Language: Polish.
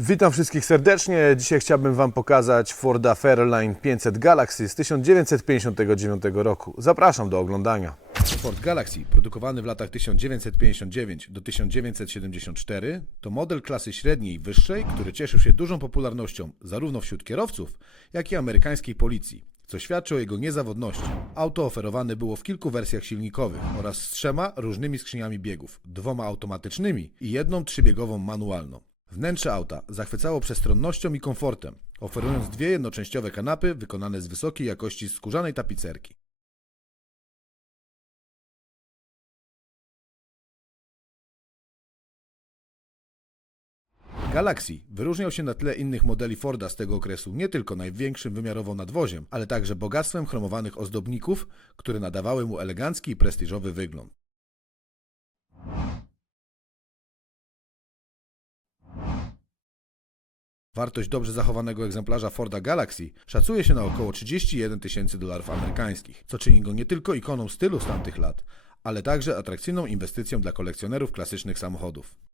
Witam wszystkich serdecznie. Dzisiaj chciałbym Wam pokazać Forda Fairline 500 Galaxy z 1959 roku. Zapraszam do oglądania. Ford Galaxy, produkowany w latach 1959 do 1974, to model klasy średniej i wyższej, który cieszył się dużą popularnością zarówno wśród kierowców, jak i amerykańskiej policji, co świadczy o jego niezawodności. Auto oferowane było w kilku wersjach silnikowych oraz z trzema różnymi skrzyniami biegów, dwoma automatycznymi i jedną trzybiegową manualną. Wnętrze auta zachwycało przestronnością i komfortem, oferując dwie jednoczęściowe kanapy wykonane z wysokiej jakości skórzanej tapicerki. Galaxy wyróżniał się na tle innych modeli Forda z tego okresu nie tylko największym wymiarowo nadwoziem, ale także bogactwem chromowanych ozdobników, które nadawały mu elegancki i prestiżowy wygląd. Wartość dobrze zachowanego egzemplarza Forda Galaxy szacuje się na około 31 tysięcy dolarów amerykańskich, co czyni go nie tylko ikoną stylu z tamtych lat, ale także atrakcyjną inwestycją dla kolekcjonerów klasycznych samochodów.